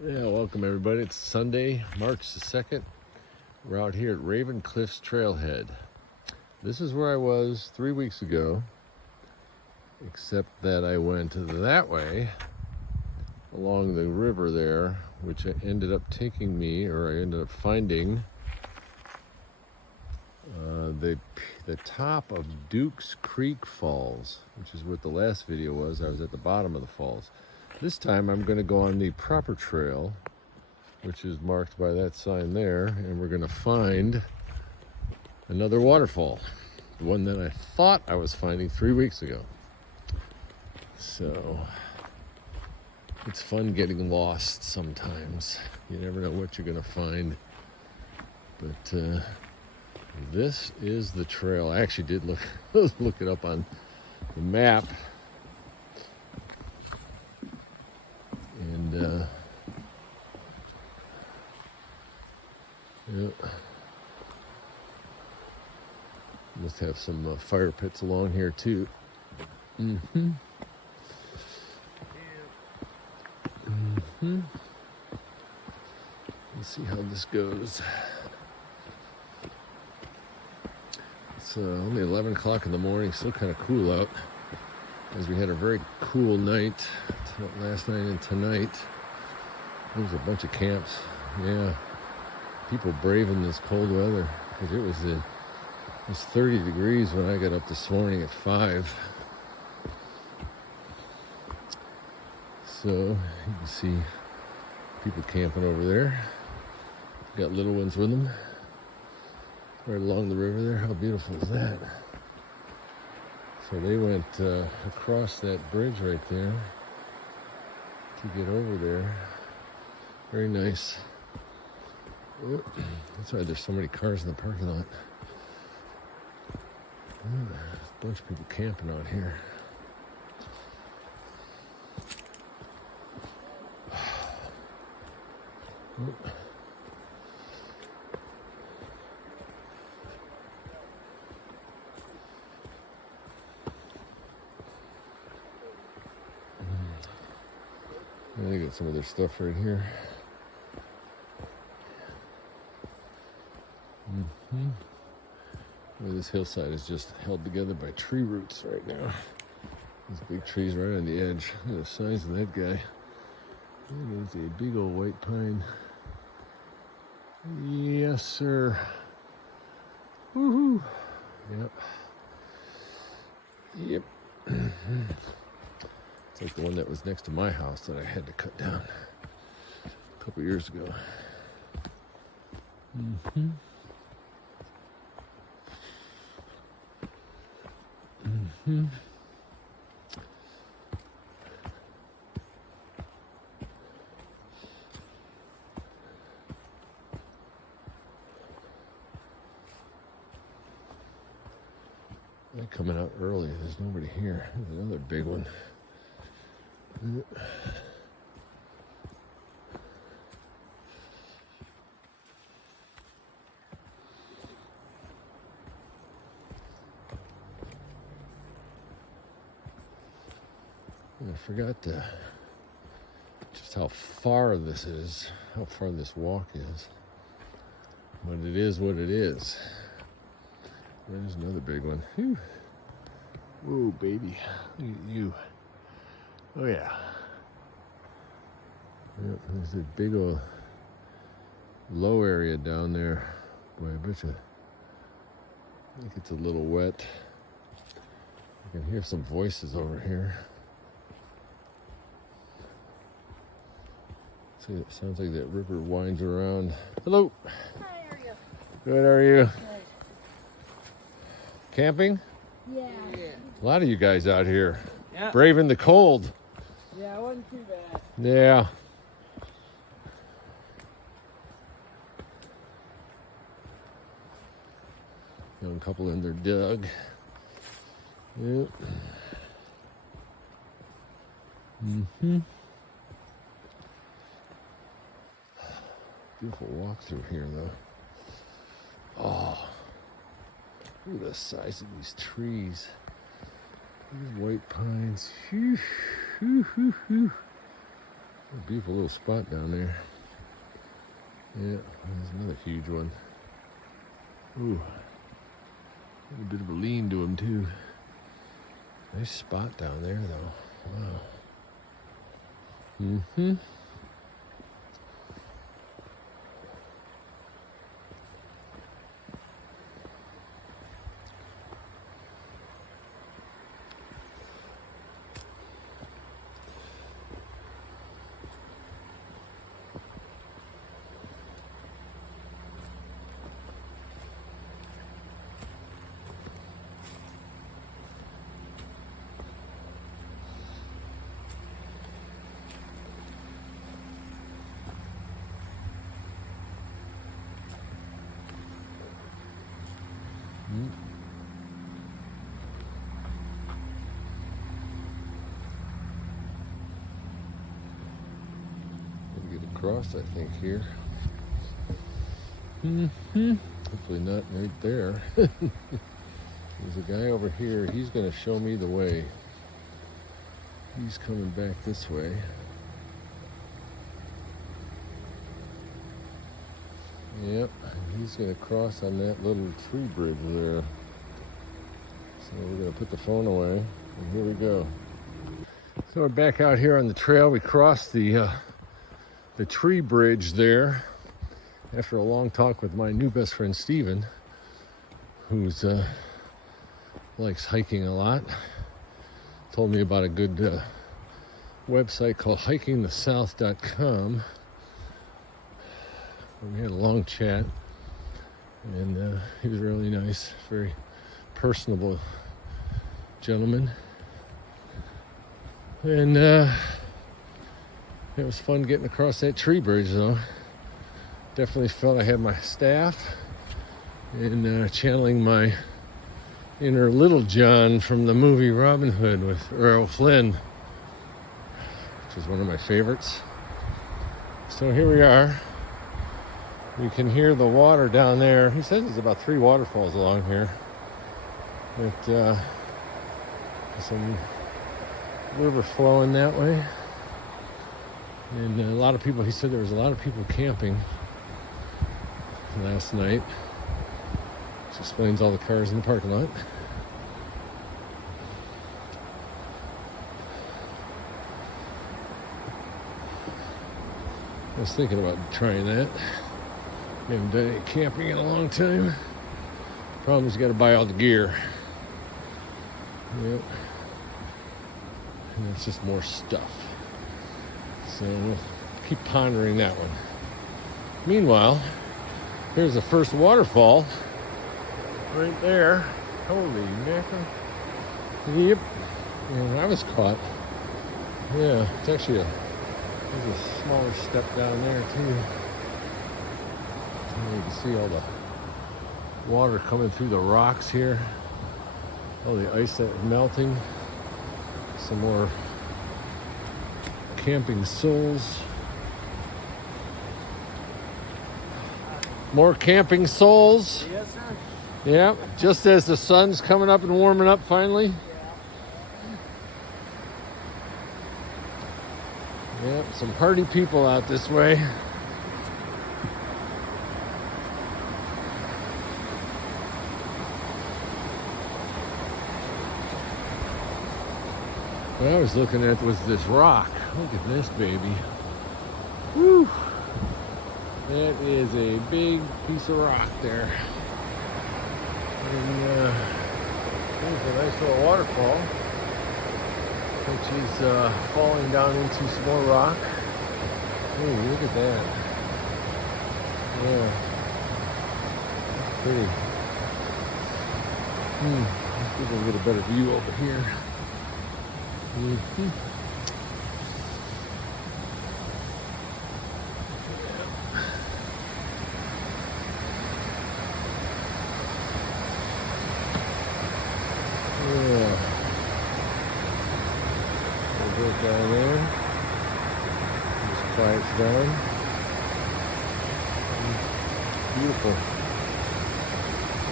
Yeah, welcome everybody. It's Sunday, March the 2nd. We're out here at Raven Cliffs Trailhead. This is where I was 3 weeks ago, except that I went that way along the river there, which ended up taking me, or I ended up finding the top of Duke's Creek Falls, which is what the last video was. I was at the bottom of the falls. This time I'm going to go on the proper trail, which is marked by that sign there, and we're going to find another waterfall, the one that I thought I was finding 3 weeks ago. So it's fun getting lost sometimes. You never know what you're going to find. But this is the trail. I actually did look it up on the map. And yep. Must have some fire pits along here too. Let's see how this goes. It's only 11 o'clock in the morning, still kind of cool out, as we had a very cool night last night and tonight. There's a bunch of camps. Yeah, people braving this cold weather, because it was 30 degrees when I got up this morning at 5. So you can see people camping over there. Got little ones with them right along the river there. How beautiful is that? So they went across that bridge right there to get over there. Very nice. Oh, that's why there's so many cars in the parking lot. Oh, there's a bunch of people camping out here. Oh. They got some of their stuff right here. Well, this hillside is just held together by tree roots right now. These big trees right on the edge. Look at the size of that guy. That is a big old white pine. Yes, sir. Woohoo! Yep. Yep. It's like the one that was next to my house that I had to cut down a couple years ago. They're coming out early. There's nobody here. There's another big one. I forgot just how far this is, how far this walk is. But it is what it is. There's another big one. Whew. Whoa, baby. Look at you. Oh, yeah. Yep, there's a big old low area down there. Boy, I bet you. I think it's a little wet. I can hear some voices over here. See, it sounds like that river winds around. Hello. Hi, how are you? Good, how are you? Good. Camping? Yeah. A lot of you guys out here. Yeah. Braving the cold. Yeah, it wasn't too bad. Yeah. Young couple in their dug. Yep. Beautiful walk through here, though. Oh, look at the size of these trees. These white pines. Whew, whew, whew, whew. A beautiful little spot down there. Yeah, there's another huge one. Ooh, a bit of a lean to him too. Nice spot down there though. Wow. Mm-hmm. Gotta get across, I think, here. Hopefully not right there. There's a guy over here. He's gonna show me the way. He's coming back this way. Yep, he's gonna cross on that little tree bridge there. So we're gonna put the phone away, and here we go. So we're back out here on the trail. We crossed the tree bridge there after a long talk with my new best friend Steven, who's likes hiking a lot. Told me about a good website called hikingthesouth.com. We had a long chat, and he was really nice, very personable gentleman. And it was fun getting across that tree bridge, though. Definitely felt I had my staff and channeling my inner Little John from the movie Robin Hood with Errol Flynn, which is one of my favorites. So here we are. You can hear the water down there. He says there's about 3 waterfalls along here. But some river flowing that way. And a lot of people, he said there was a lot of people camping last night. Which explains all the cars in the parking lot. I was thinking about trying that. Haven't done any camping in a long time. Problem is you gotta buy all the gear. Yep. And it's just more stuff. So we'll keep pondering that one. Meanwhile, here's the first waterfall. Right there. Holy mackerel. Yep. And I was caught. Yeah, it's actually there's a smaller step down there too. You can see all the water coming through the rocks here. All the ice that is melting. Some more camping souls. More camping souls. Yes, sir. Yeah, just as the sun's coming up and warming up finally. Yep, some party people out this way. What I was looking at was this rock. Look at this baby. Woo! That is a big piece of rock there. And there's a nice little waterfall, which is falling down into some more rock. Ooh, look at that. Yeah. That's pretty. Let's give it a little better view over here. Mm-hmm. Yeah. We'll go down there. Just quiets down. Beautiful.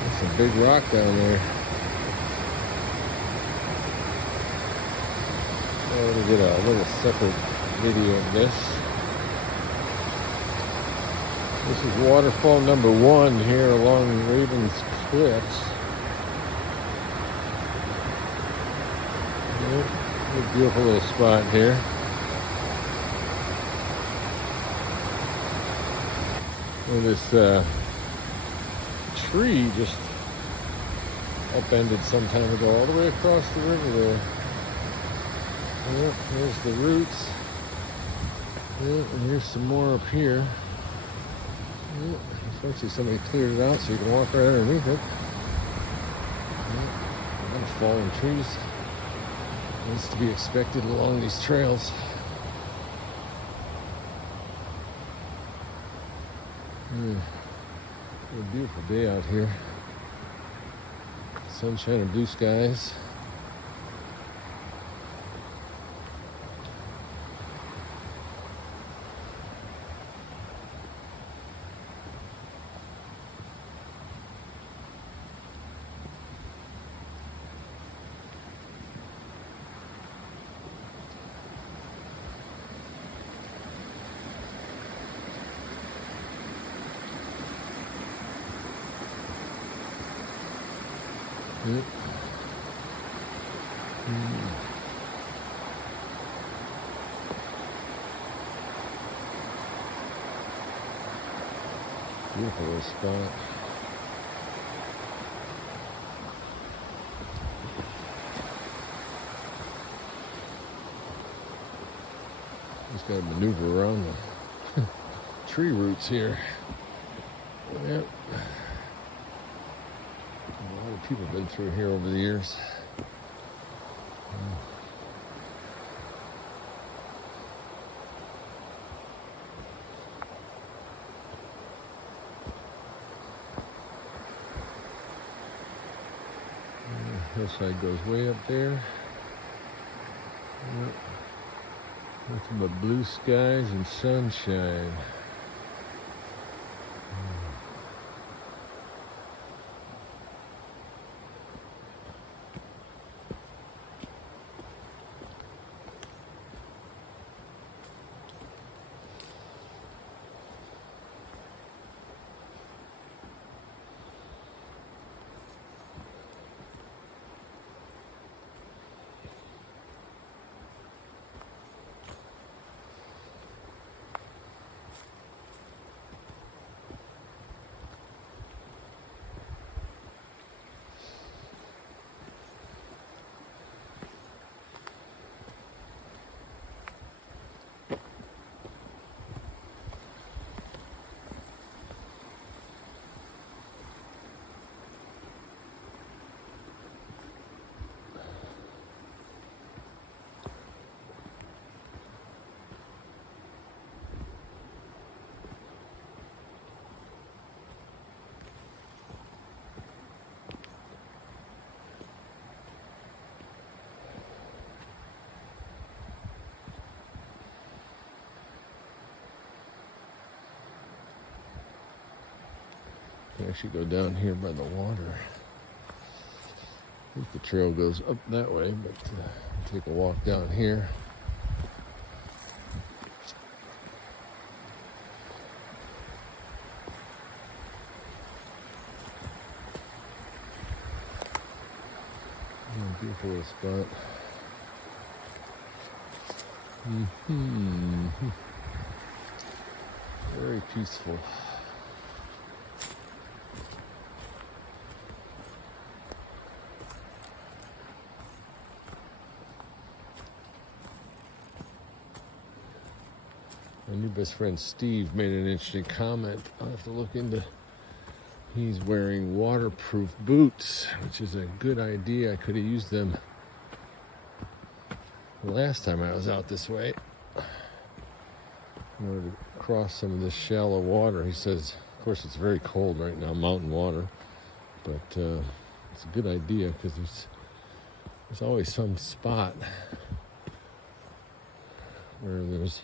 That's a big rock down there. We'll get a little separate video of this. This is waterfall number 1 here along Ravens Cliffs. Yep, a beautiful little spot here. And this tree just upended some time ago, all the way across the river there. Yep, there's the roots. Yep, and here's some more up here. Yep, unfortunately somebody cleared it out so you can walk right underneath it. Yep, a lot of fallen trees. That's to be expected along these trails. A beautiful day out here. Sunshine and blue skies. Yep. Beautiful little spot. Just got to maneuver around the tree roots here. Yep. A lot of people have been through here over the years. Hillside goes way up there. Yep. Nothing but blue skies and sunshine. You actually go down here by the water. I think the trail goes up that way, but take a walk down here. Beautiful little spot. Very peaceful. My new best friend Steve made an interesting comment. I'll have to look into. He's wearing waterproof boots, which is a good idea. I could have used them the last time I was out this way in order to cross some of this shallow water. He says, of course, it's very cold right now, mountain water, but it's a good idea because there's always some spot where there's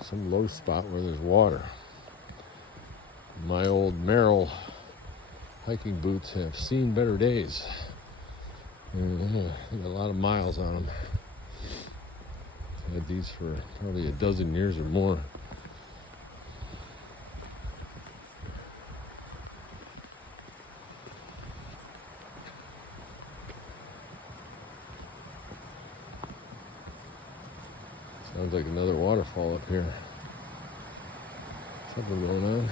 some low spot where there's water. My old Merrill hiking boots have seen better days. And, got a lot of miles on them. Had these for probably a dozen years or more. Sounds like another waterfall up here. Something going on.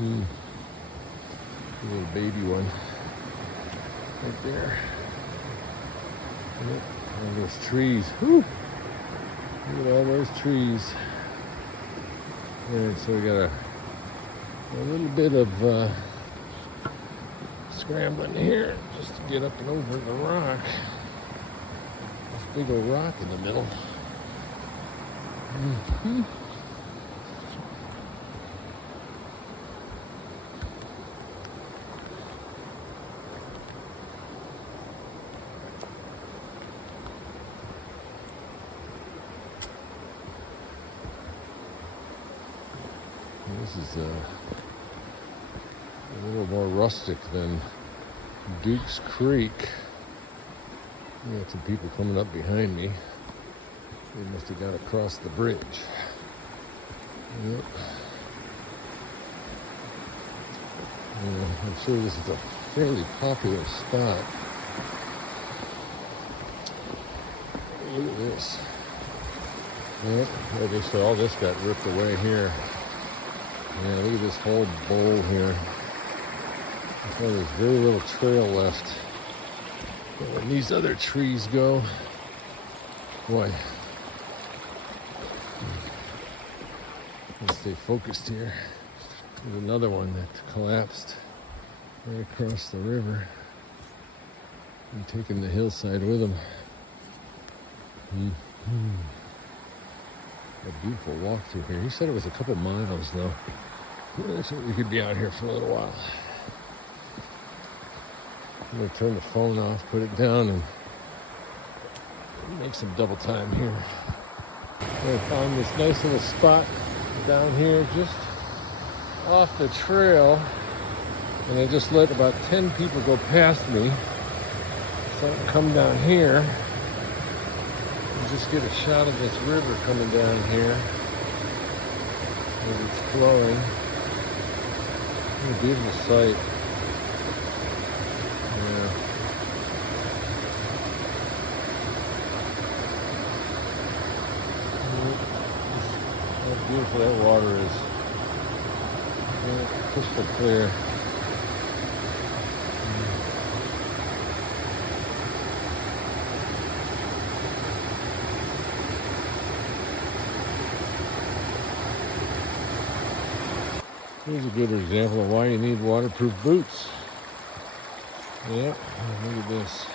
A little baby one right there. Yep. All those trees. Whew. Look at all those trees. And so we got a little bit of scrambling here just to get up and over the rock. This big old rock in the middle. This is a little more rustic than Duke's Creek. We got some people coming up behind me. They must have got across the bridge. Yep. I'm sure this is a fairly popular spot. Look at this. Yep. Okay, so all this got ripped away here. Yeah, look at this whole bowl here. Oh, there's very little trail left. But when these other trees go, boy, let's stay focused here. There's another one that collapsed right across the river and taking the hillside with them. A beautiful walk through here. He said it was a couple miles though. So we could be out here for a little while. I'm gonna turn the phone off, put it down, and make some double time here. I found this nice little spot down here just off the trail, and I just let about 10 people go past me. So I can come down here and just get a shot of this river coming down here as it's flowing. What a beautiful sight. Yeah. How beautiful that water is. Yeah, crystal clear. Here's a good example of why you need waterproof boots. Yep, look at this.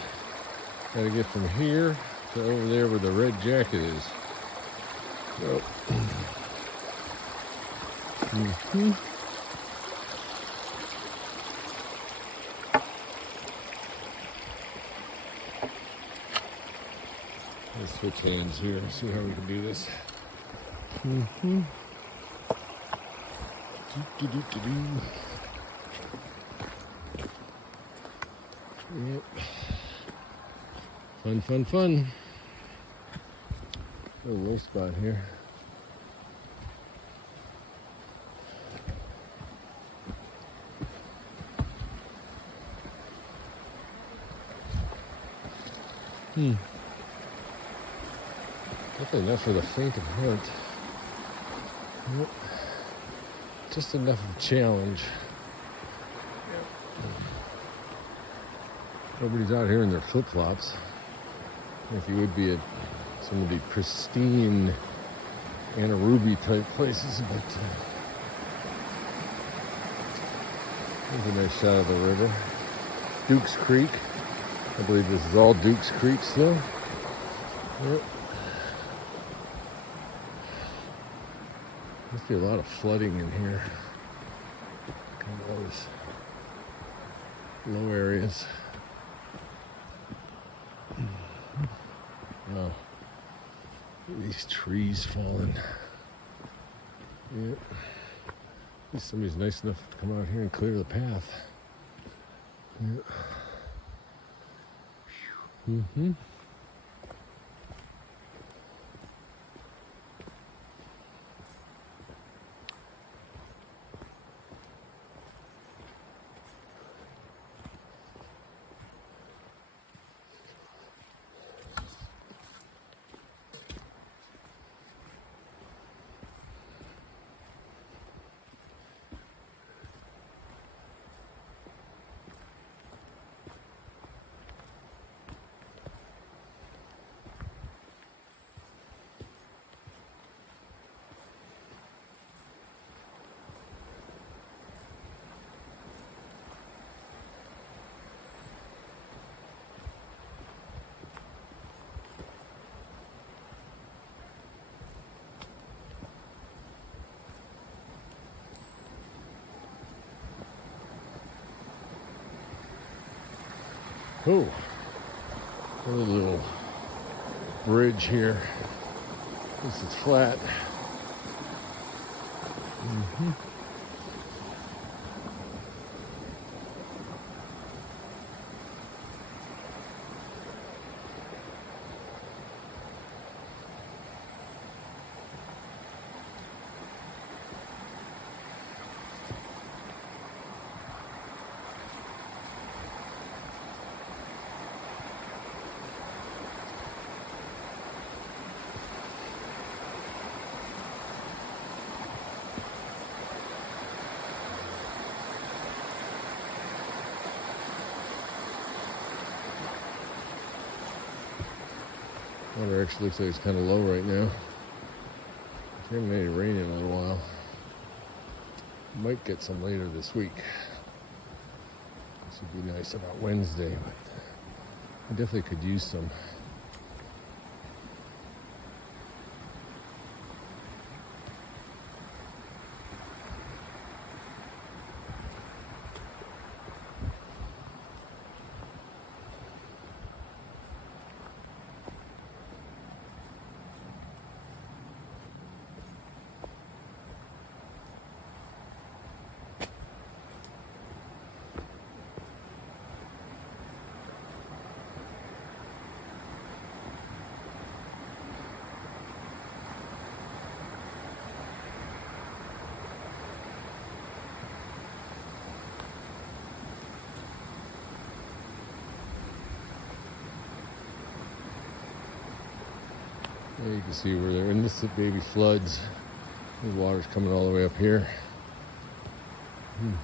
Gotta get from here to over there where the red jacket is. Yep. Let's switch hands here and see how we can do this. Yep. Fun. Little low spot here. Definitely not for the faint of heart. Yep. Just enough of a challenge. Nobody's out here in their flip-flops. If you would be at some of the pristine Anna Ruby type places, but there's a nice shot of the river. Duke's Creek. I believe this is all Duke's Creek still. Yep. Must be a lot of flooding in here. Kind of all these low areas. Wow. Look at these trees falling. Yep. At least somebody's nice enough to come out here and clear the path. Yep. Mm-hmm. Oh, a little bridge here. At least it's flat. Mm-hmm. Water actually looks like it's kind of low right now. It's haven't had any rain in a little while. Might get some later this week. This would be nice about Wednesday, but I definitely could use some. There you can see where they're in this baby floods. The water's coming all the way up here.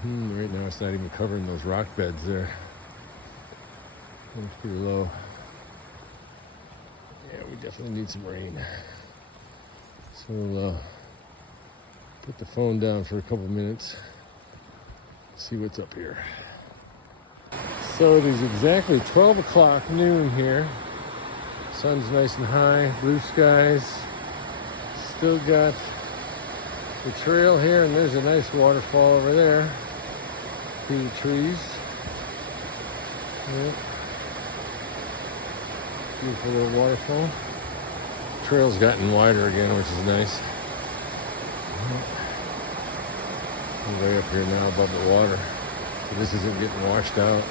Right now it's not even covering those rock beds there. It's pretty low. Yeah, we definitely need some rain. So we'll put the phone down for a couple minutes. See what's up here. So it is exactly 12 o'clock noon here. Sun's nice and high, blue skies. Still got the trail here, and there's a nice waterfall over there through the trees. Yep. Beautiful little waterfall. Trail's gotten wider again, which is nice. We're way up here now above the water, so this isn't getting washed out.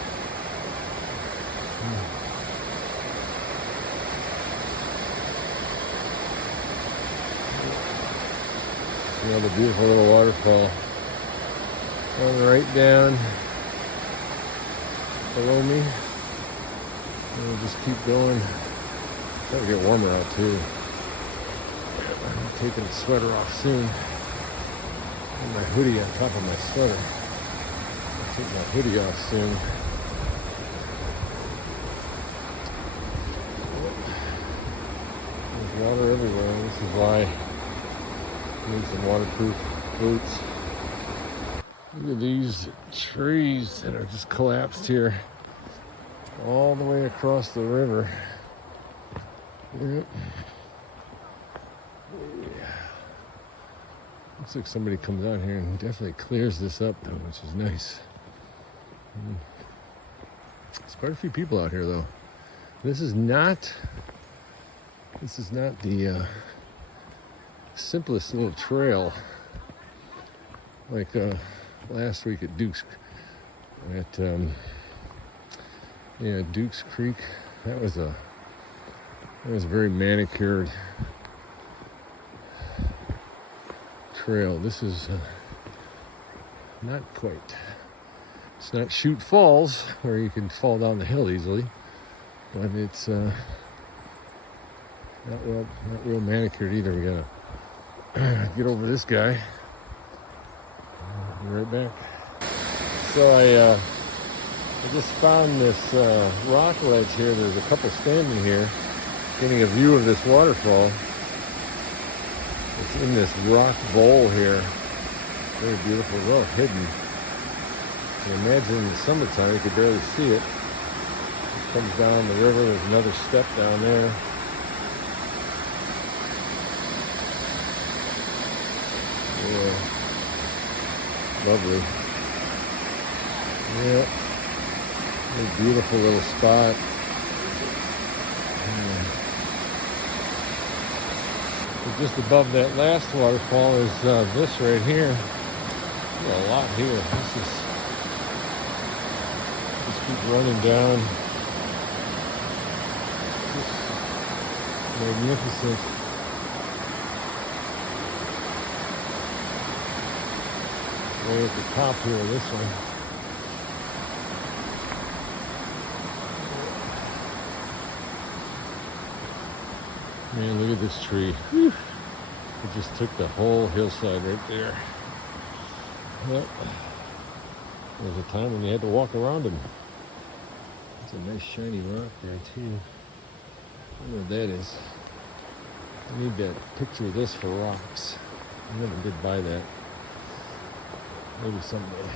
Another beautiful little waterfall. Going right down below me. And we'll just keep going. It's going to get warmer out too. I'm taking the sweater off soon. And my hoodie on top of my sweater. I'll take my hoodie off soon. There's water everywhere. This is why need some waterproof boots. Look at these trees that are just collapsed here all the way across the river. Yep. Yeah. Looks like somebody comes out here and definitely clears this up though, which is nice. There's quite a few people out here though. This is not the simplest little trail like last week at Duke's Creek. That was a very manicured trail. This is not quite. It's not Chute Falls where you can fall down the hill easily, but it's not real manicured either. We gotta get over this guy. Be right back. So I just found this rock ledge here. There's a couple standing here, getting a view of this waterfall. It's in this rock bowl here. Very beautiful, well hidden. I imagine in the summertime you could barely see it. It comes down the river. There's another step down there. Yeah. Lovely. Yeah. A beautiful little spot. So just above that last waterfall is this right here. There's a lot here. This is just keep running down. Just magnificent. Way at the top here, this one. Man, look at this tree. Whew. It just took the whole hillside right there. Yep. There was a time when you had to walk around them. It's a nice shiny rock there too. I don't know what that is. I need that picture of this for rocks. I never did buy that. Maybe someday.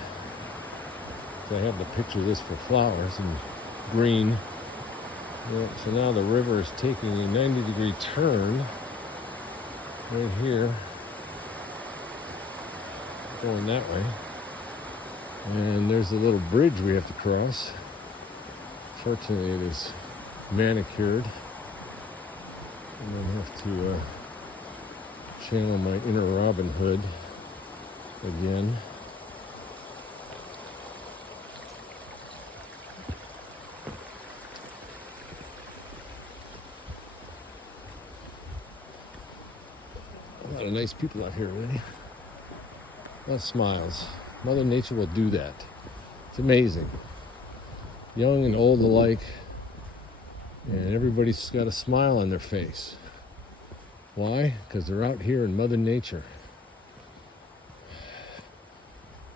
So I have the picture of this for flowers and green. Yep, so now the river is taking a 90-degree turn right here, going that way. And there's a little bridge we have to cross. Fortunately, it is manicured. And then have to channel my inner Robin Hood again. A lot of nice people out here, really. A lot of smiles. Mother Nature will do that. It's amazing. Young and old alike. And everybody's got a smile on their face. Why? Because they're out here in Mother Nature.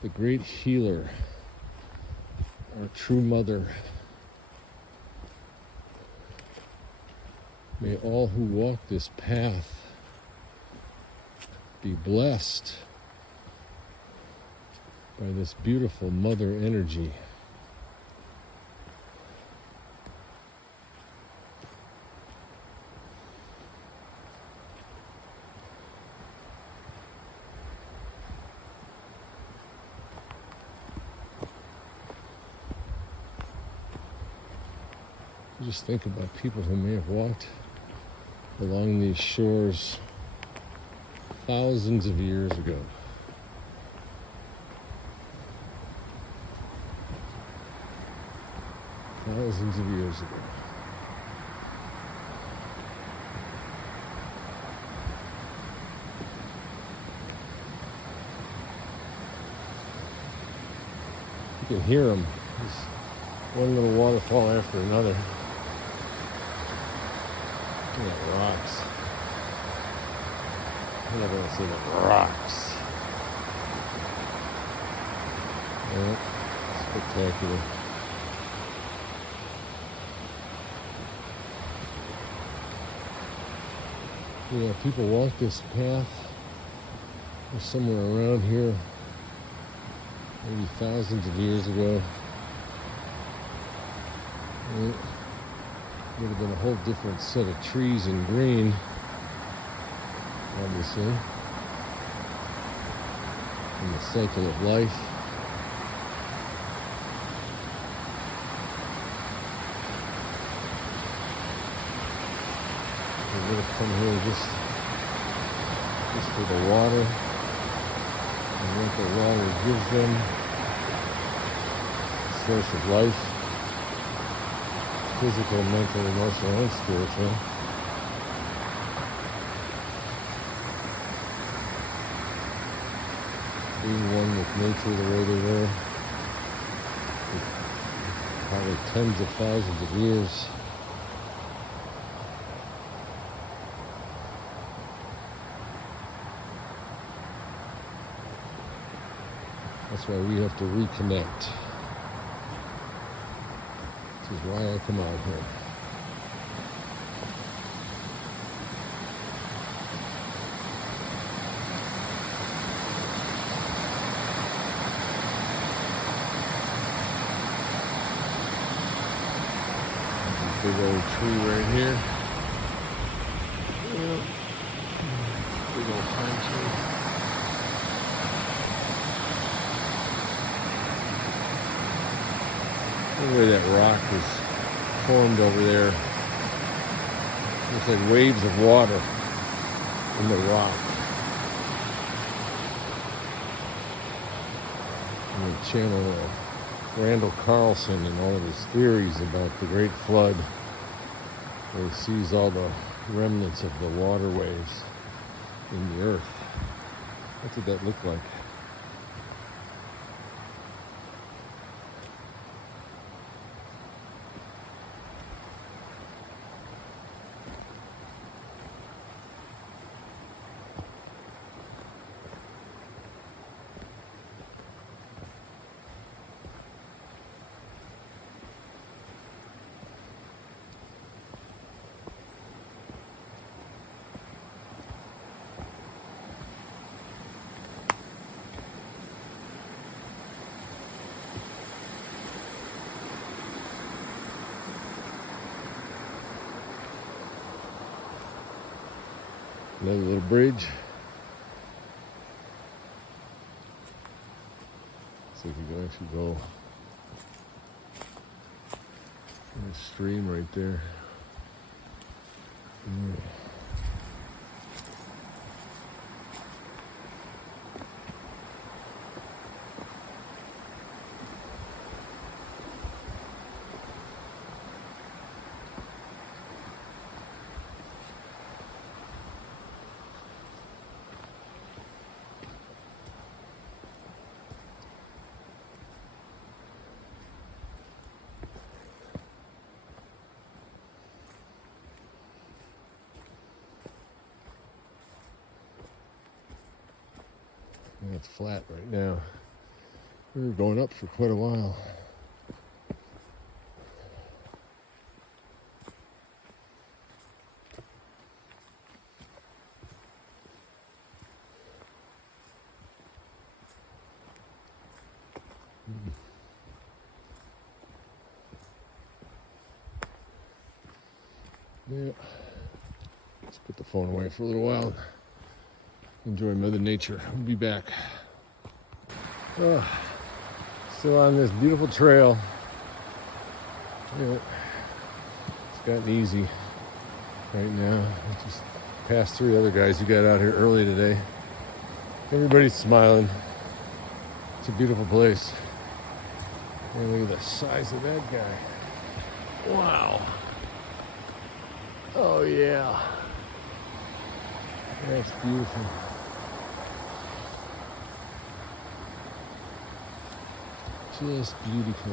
The great healer. Our true mother. May all who walk this path be blessed by this beautiful mother energy. Just think about people who may have walked along these shores thousands of years ago. Thousands of years ago. You can hear them. Just one little waterfall after another. Look at that rocks. I'm not going to say the rocks. Yeah, spectacular. Yeah, people walk this path somewhere around here, maybe thousands of years ago. It would have been a whole different set of trees and green, obviously, in the cycle of life. They would have come here just for the water and what the water gives them, the source of life. physical, mental, emotional, and spiritual. Being one with nature the way they were, probably tens of thousands of years. That's why we have to reconnect. This is why I come out here. Big old tree right here. Yeah. Big old pine tree. Look the way that rock was formed over there. Looks like waves of water in the rock. And the channel Randall Carlson and all of his theories about the Great Flood, where he sees all the remnants of the water waves in the earth. What did that look like? Another little bridge. So you can actually go in the stream right there. And it's flat right now. We were going up for quite a while. Yeah. Let's put the phone away for a little while. Enjoy Mother Nature. We'll be back. Oh, still on this beautiful trail. Yeah. It's gotten easy right now. I just passed 3 other guys who got out here early today. Everybody's smiling. It's a beautiful place. And look at the size of that guy. Wow. Oh yeah. That's beautiful. Just beautiful.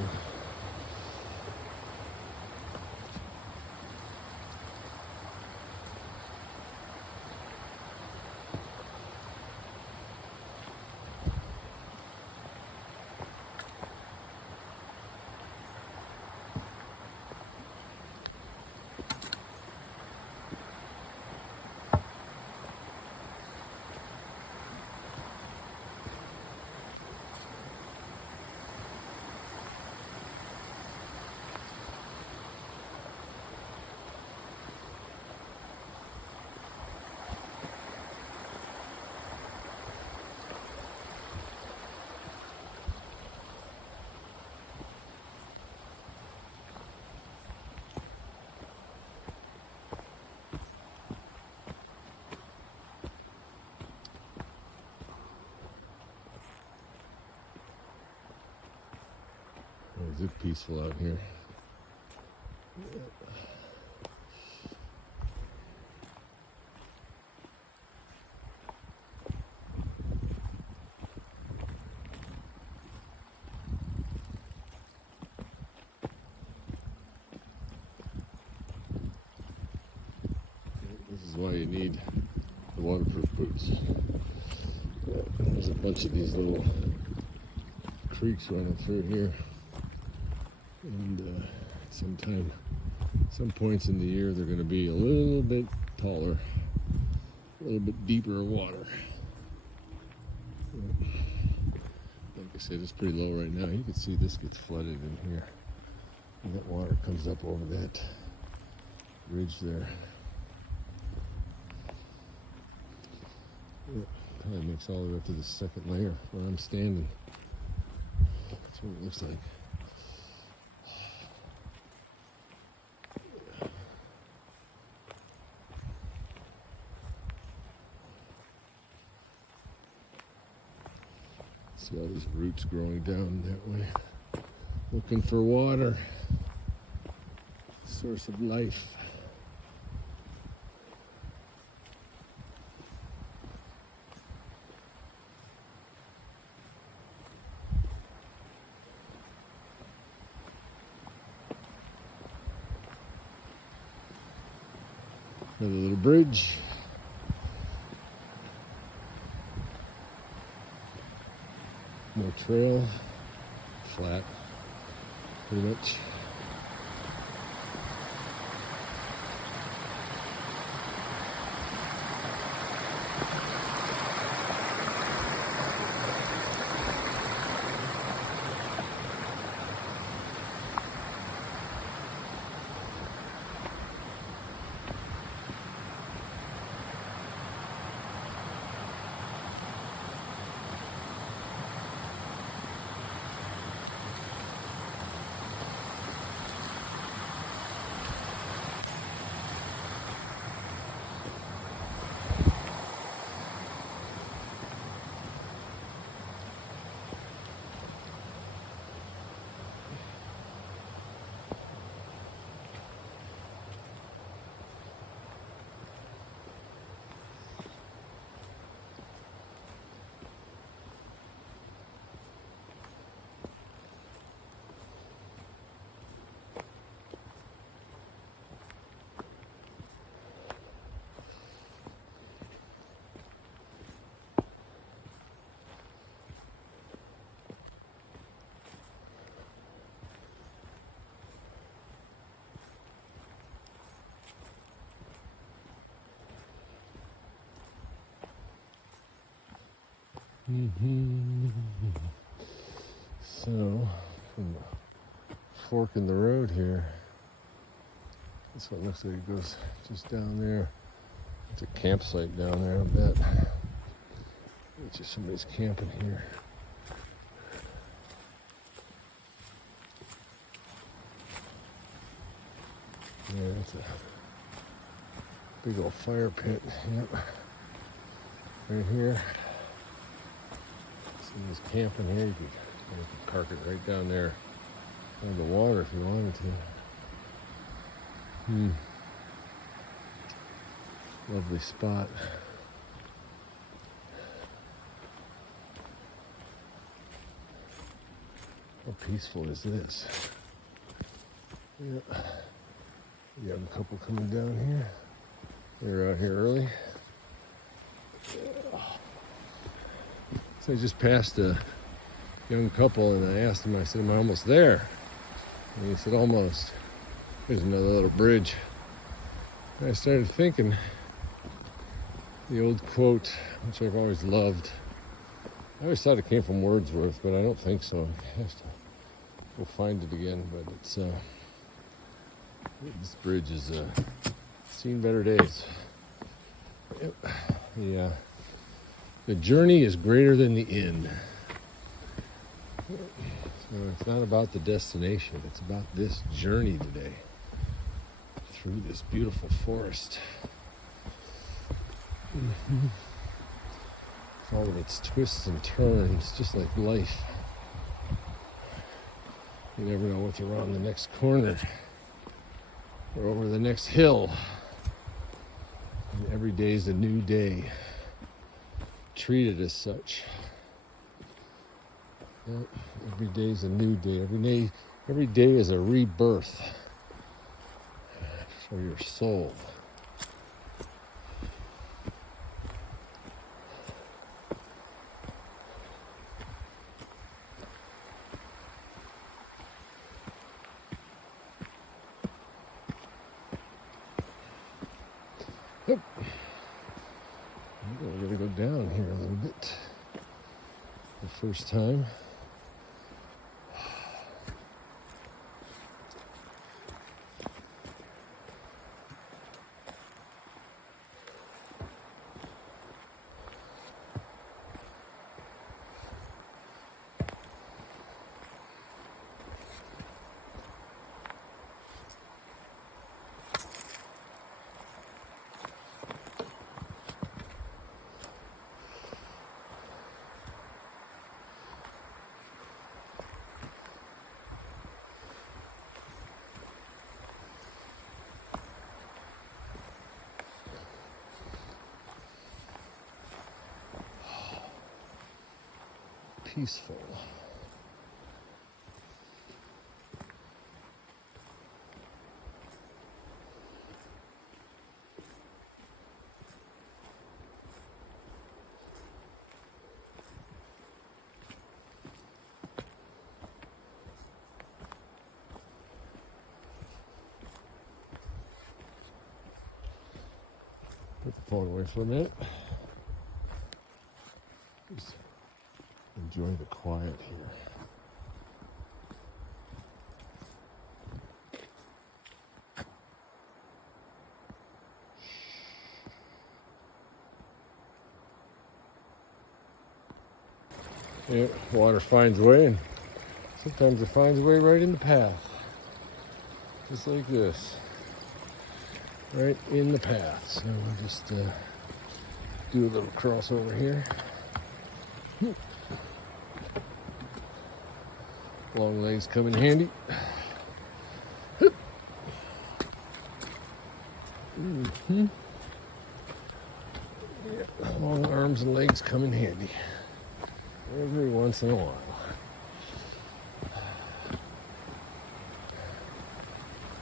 Is it peaceful out here? Yeah. is why you need the waterproof boots. There's a bunch of these little creeks running through here, and some points in the year they're going to be a little bit taller, a little bit deeper water. Like I said, it's pretty low right now. You can see this gets flooded in here, and that water comes up over that ridge there. Probably makes all the way up to the second layer where I'm standing. That's what it looks like. See all these roots growing down that way, looking for water, source of life. Another little bridge. No trail, flat, pretty much. So, from the fork in the road here, this one looks like it goes just down there. It's a campsite down there, I bet. It's just somebody's camping here. Yeah, it's a big old fire pit. Yep. Right here. Somebody's camping here. You could park it right down there on the water if you wanted to. Lovely spot. How peaceful is this? Yeah. You have a couple coming down here. They're out here early. So I just passed a young couple and I asked him, I said, am I almost there? And he said, almost. There's another little bridge. And I started thinking, the old quote, which I've always loved. I always thought it came from Wordsworth, but I don't think so. I have to go find it again, but it's, this bridge has seen better days. Yep. The journey is greater than the end. So it's not about the destination, it's about this journey today through this beautiful forest. All of its twists and turns, just like life. You never know what's around the next corner or over the next hill. And every day is a new day. Treat it as such. Yep. Every day is a new day. Every day is a rebirth for your soul. Oh. We're gonna go down here a little bit. The first time. Peaceful. Put the phone away for a minute. Just enjoy the quiet here. Yeah, water finds a way, and sometimes it finds a way right in the path. Just like this. Right in the path. So we'll just do a little crossover here. Long legs come in handy. Mm-hmm. Yeah, long arms and legs come in handy. Every once in a while.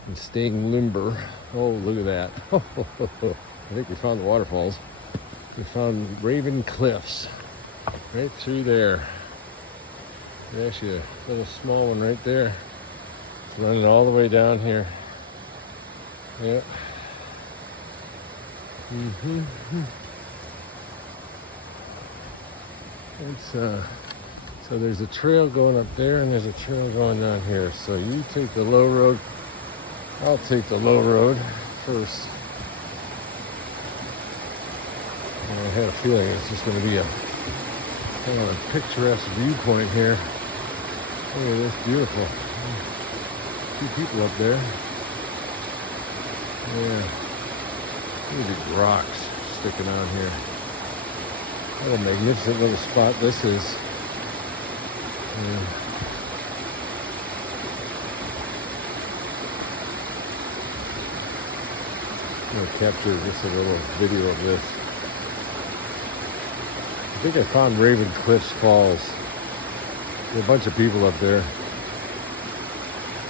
And staying limber. Oh, look at that. I think we found the waterfalls. We found Raven Cliffs. Right through there. There's actually a little small one right there. It's running all the way down here. Yeah. Mm-hmm. It's so there's a trail going up there and there's a trail going down here. So you take the low road. I'll take the low road first. And I had a feeling it's just going to be a kind of a picturesque viewpoint here. Look at this, beautiful. 2 people up there. Yeah. Look at these rocks sticking out here. What a magnificent little spot this is. Yeah. I'm going to capture just a little video of this. I think I found Raven Cliffs Falls. There are a bunch of people up there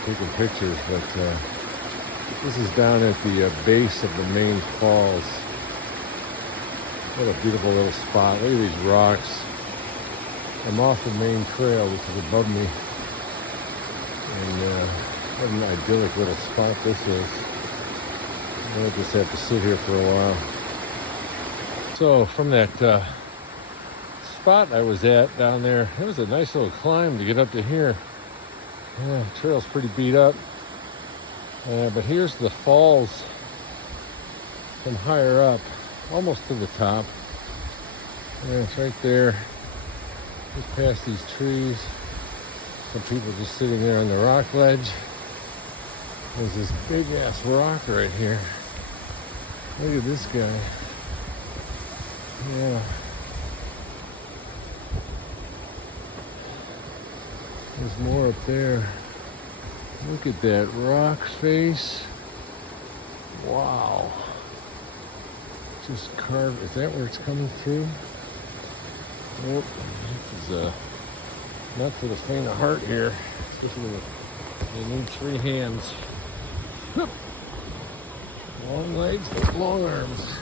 taking pictures, but this is down at the base of the main falls. What a beautiful little spot. Look at these rocks. I'm off the main trail, which is above me. And what an idyllic little spot this is. I'll just have to sit here for a while. So from that spot I was at down there, it was a nice little climb to get up to here. Yeah, the trail's pretty beat up. But here's the falls from higher up, almost to the top. Yeah, it's right there. Just past these trees. Some people just sitting there on the rock ledge. There's this big ass rock right here. Look at this guy. Yeah. There's more up there. Look at that rock face. Wow. Just carved. Is that where it's coming through? Nope. This is not for the faint of heart here. Especially with you need 3 hands. Long legs, but long arms.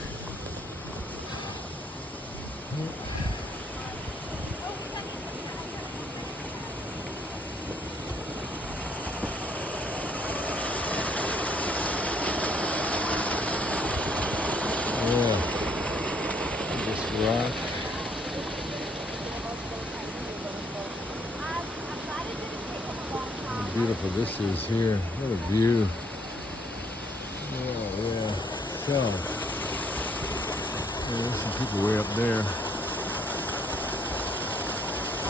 Yeah. This rock. How beautiful this is here. What a view. Yeah. So, there's some people way up there.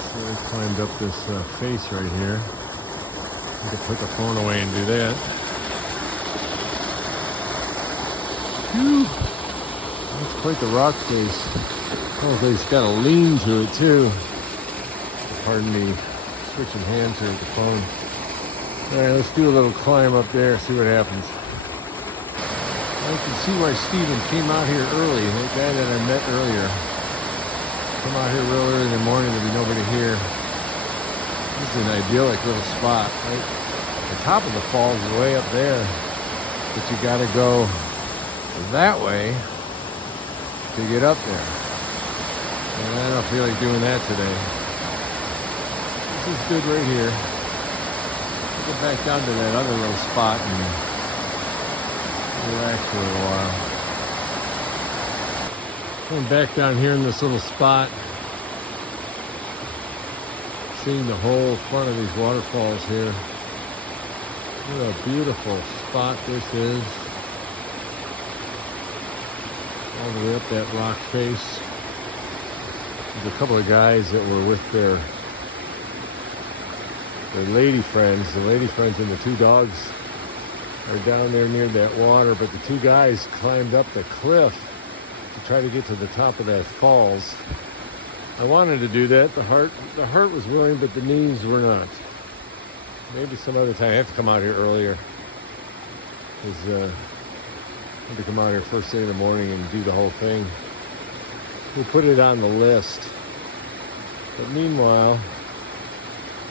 So they climbed up this face right here. You could put the phone away and do that. Whew. That's quite the rock face. Oh, it's got a lean to it too. Pardon me, switching hands here with the phone. All right, let's do a little climb up there, see what happens. I can see why Steven came out here early, the guy that I met earlier. Come out here real early in the morning, there'll be nobody here. This is an idyllic little spot, right? The top of the falls is way up there, but you gotta go that way to get up there. And I don't feel like doing that today. This is good right here. We'll get back down to that other little spot and relax for a little while. Going back down here in this little spot, seeing the whole front of these waterfalls here. What a beautiful spot this is. All the way up that rock face. There's a couple of guys that were with their lady friends. The lady friends and the two dogs are down there near that water, but the two guys climbed up the cliff to try to get to the top of that falls. I wanted to do that. The heart was willing, but the knees were not. Maybe some other time. I have to come out here earlier. Because I have to come out here first thing in the morning and do the whole thing. We'll put it on the list. But meanwhile,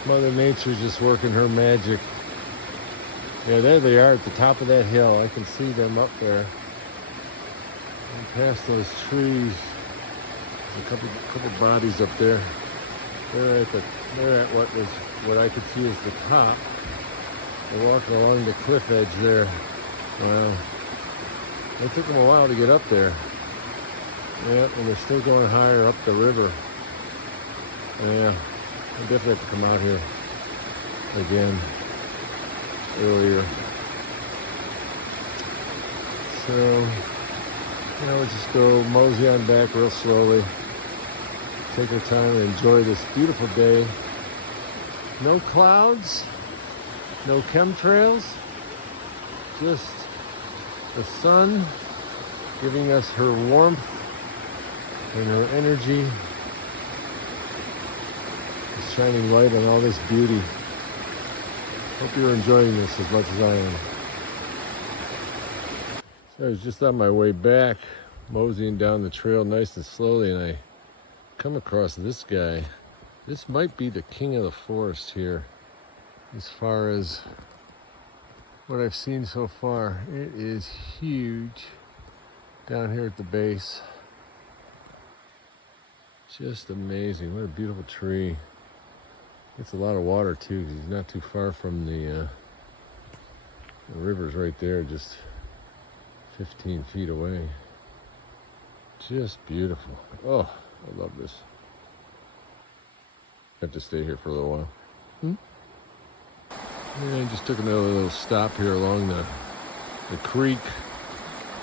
Mother Nature's just working her magic. Yeah, there they are at the top of that hill. I can see them up there. And past those trees. There's a couple bodies up there. They're at what I could see as the top. They're walking along the cliff edge there. Wow. It took them a while to get up there. Yeah, and they're still going higher up the river. Yeah, I definitely have to come out here again earlier. So, we'll just go mosey on back real slowly. Take our time and enjoy this beautiful day. No clouds, no chemtrails, just the sun giving us her warmth and her energy. It's shining light on all this beauty. Hope you're enjoying this as much as I am. So I was just on my way back, moseying down the trail nice and slowly, and I come across this guy. This might be the king of the forest here, as far as what I've seen so far. It is huge down here at the base. Just amazing. What a beautiful tree. Gets a lot of water too, because he's not too far from the river's right there, just 15 feet away. Just beautiful. Oh, I love this. I have to stay here for a little while. Yeah, I just took another little stop here along the creek,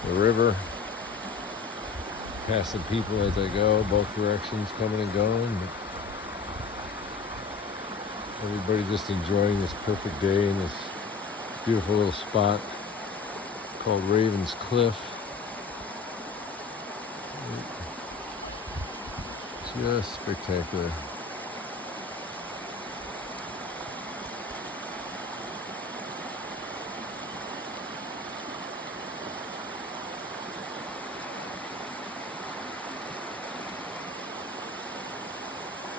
the river. Passing people as I go, both directions coming and going. Everybody just enjoying this perfect day in this beautiful little spot called Raven's Cliff. Just spectacular.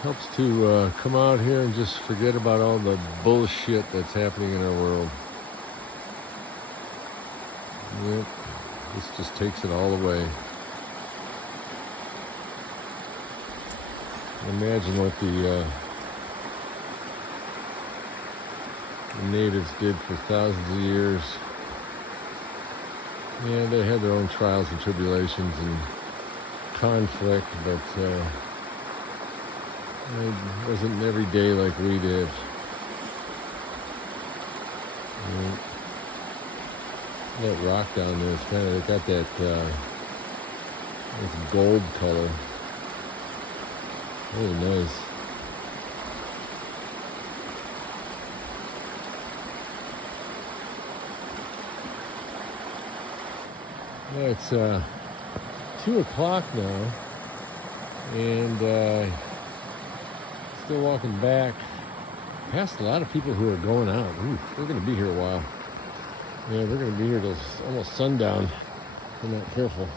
Helps to come out here and just forget about all the bullshit that's happening in our world. Yep, this just takes it all away. Imagine what the natives did for thousands of years Yeah, they had their own trials and tribulations and conflict, but it wasn't every day like we did. Yeah. That rock down there is kind of, it got that it's gold color. Really nice. Yeah, it's 2 o'clock now, and still walking back past a lot of people who are going out. Ooh, they're going to be here a while. Yeah, they're going to be here till almost sundown if they're not careful.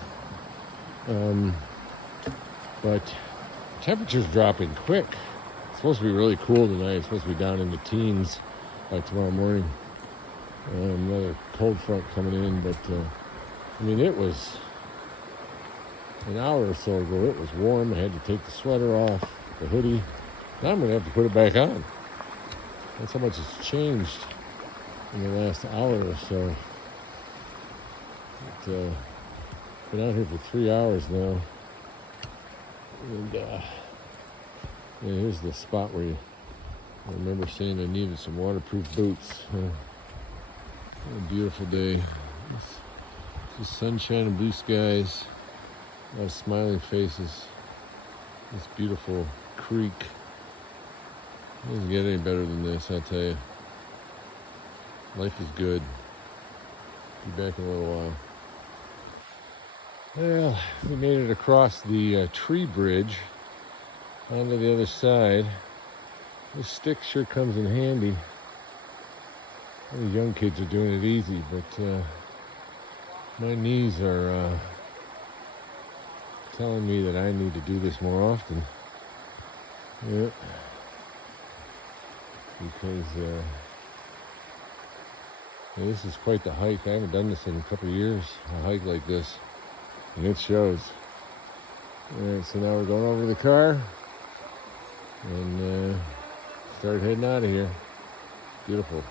But temperature's dropping quick. It's supposed to be really cool tonight. It's supposed to be down in the teens by tomorrow morning. Another cold front coming in, but I mean, it was an hour or so ago. It was warm. I had to take the sweater off, the hoodie. Now I'm going to have to put it back on. That's how much it's changed in the last hour or so. Been out here for 3 hours now. And here's the spot where I remember saying I needed some waterproof boots. What a beautiful day. Just sunshine and blue skies. A lot of smiling faces. This beautiful creek. It doesn't get any better than this, I'll tell you. Life is good. Be back in a little while. Well, we made it across the tree bridge onto the other side. This stick sure comes in handy. The young kids are doing it easy, but my knees are telling me that I need to do this more often. Yeah. Because this is quite the hike. I haven't done this in a couple of years, a hike like this, and it shows. Alright, so now we're going over to the car and start heading out of here. Beautiful.